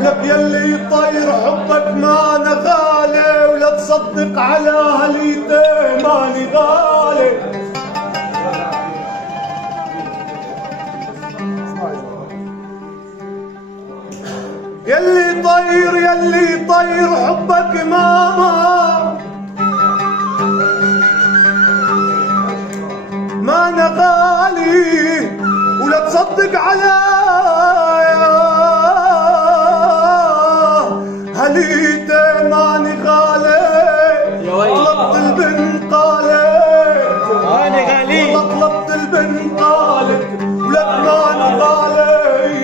لك يلي طاير حبك ما نغالي، ولا تصدق على هليتي ماني غالي. يلي طير حبك ما نغالي، ولا تصدق على هليتي ماني غالي. طلبت البنت قالت ماني غالي، طلبت البنت قالت ولك ماني غالي،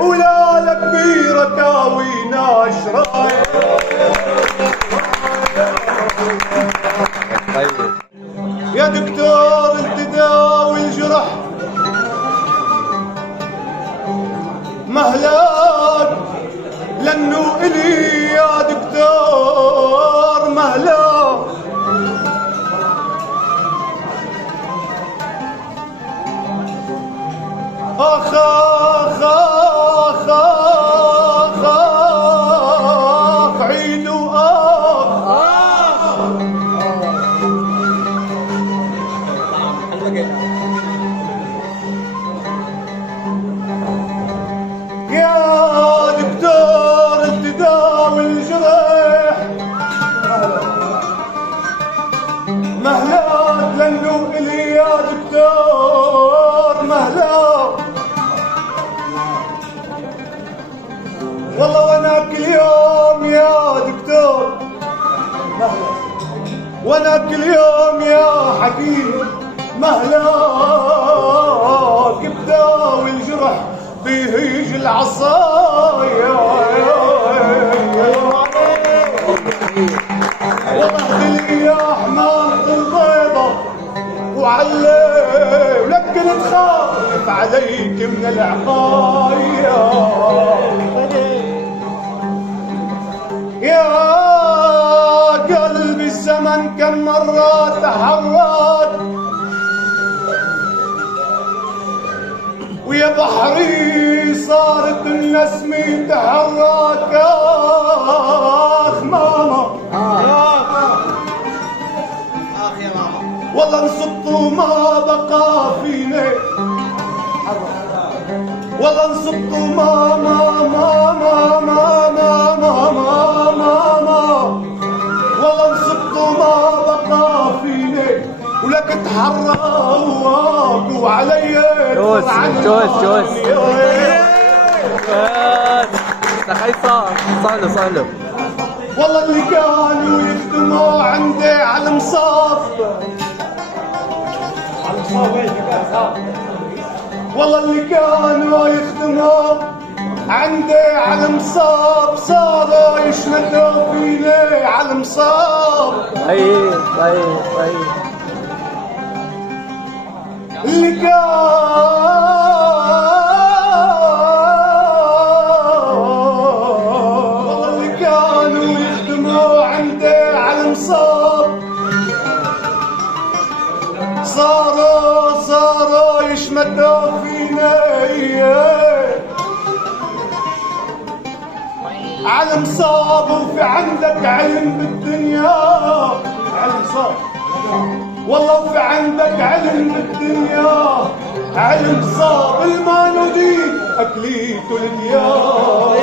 ولا لك بركاوي ناشراي. يا دكتور تداوي الجرح مهلاك، لانه الي يا دكتور مهلاك. اخ اخ اخ اخ اخ عيد واخ يا دكتور تداوي الجرح مهلاك، لانه الي يا دكتور مهلاك. والله وانا كل يوم يا دكتور مهلاك، وانا كل يوم يا حكيم مهلاك، بداوي الجرح بيهيج العصايا. وضحت لي يا حمامة البيضة وعلي، ولك تخاف عليك من العقايا. يا قلبي الزمن كم مرة تحرك، ويا بحري صارت النسمة تحرك. اخ ماما اخ يا ماما، والله انصبت وما بقى فيني، والله انصبت ماما ماما ماما ماما ماما، والله انصبت وما بقى فيني، ولك تحرك وعلي جوز صار له. والله اللي كانوا يخدموا عندي على المصاف، والله اللي كانوا يخدموا عندي على المصاب، صاروا يشمتوا فيني على المصاب. طيب اللي والله اللي كانوا يخدموا عندي على المصاب، صاروا يشمتوا فيني على مصاب. وفي عندك علم بالدنيا علم صاب، والله وفي عندك علم بالدنيا علم صاب. المانودين اكليته الديار.